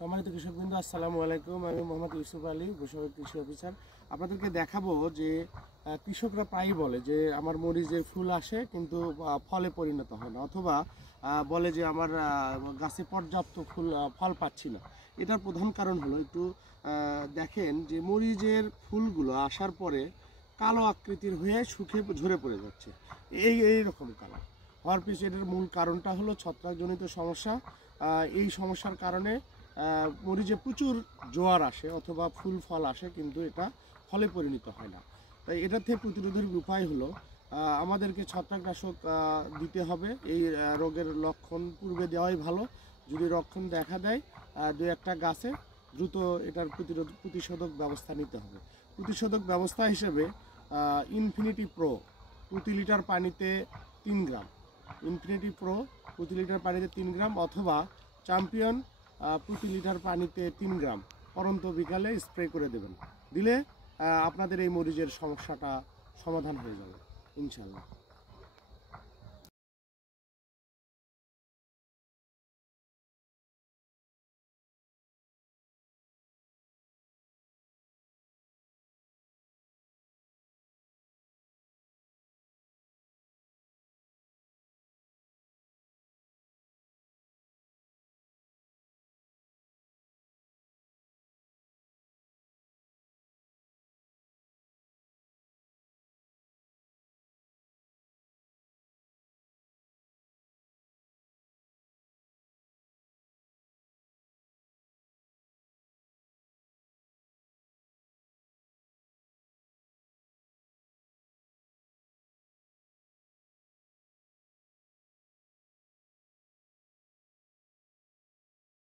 সম্মানিত কৃষকবৃন্দ, আসসালামু আলাইকুম। আমি মোহাম্মদ ইউসুফ আলী, উপসহকারী কৃষি অফিসার। আপনাদেরকে দেখাবো যে কৃষকরা প্রায়ই বলে যে আমার মরিচের ফুল আসে কিন্তু ফলে পরিণত হয় না, অথবা বলে যে আমার গাছে পর্যাপ্ত ফল পাচ্ছি না। এটার প্রধান কারণ হলো একটু দেখেন যে মরিচের ফুলগুলো আসার পরে কালো আকৃতির হয়ে শুকিয়ে ঝরে পড়ে যাচ্ছে, এইরকম কালার হওয়ার পিছনে এটার মূল কারণটা হলো ছত্রাকজনিত সমস্যা। এই সমস্যার কারণে মরিচে প্রচুর জোয়ার আসে অথবা ফুল ফল আসে, কিন্তু এটা ফলে পরিণত হয় না। তাই এটার থেকে প্রতিরোধের উপায় হলো আমাদেরকে ছত্রাকনাশক দিতে হবে। এই রোগের লক্ষণ পূর্বে দেওয়াই ভালো। যদি লক্ষণ দেখা দেয় দু একটা গাছে দ্রুত এটার প্রতিষেধক ব্যবস্থা নিতে হবে। প্রতিষেধক ব্যবস্থা হিসেবে ইনফিনিটি প্রো প্রতি লিটার পানিতে 3 গ্রাম, ইনফিনিটি প্রো প্রতি লিটার পানিতে 3 গ্রাম, অথবা চ্যাম্পিয়ন প্রতি লিটার পানিতে 3 গ্রাম পরন্ত বিকালে স্প্রে করে দেবেন। দিলে আপনাদের এই মরিচের সমস্যাটা সমাধান হয়ে যাবে ইনশাআল্লাহ।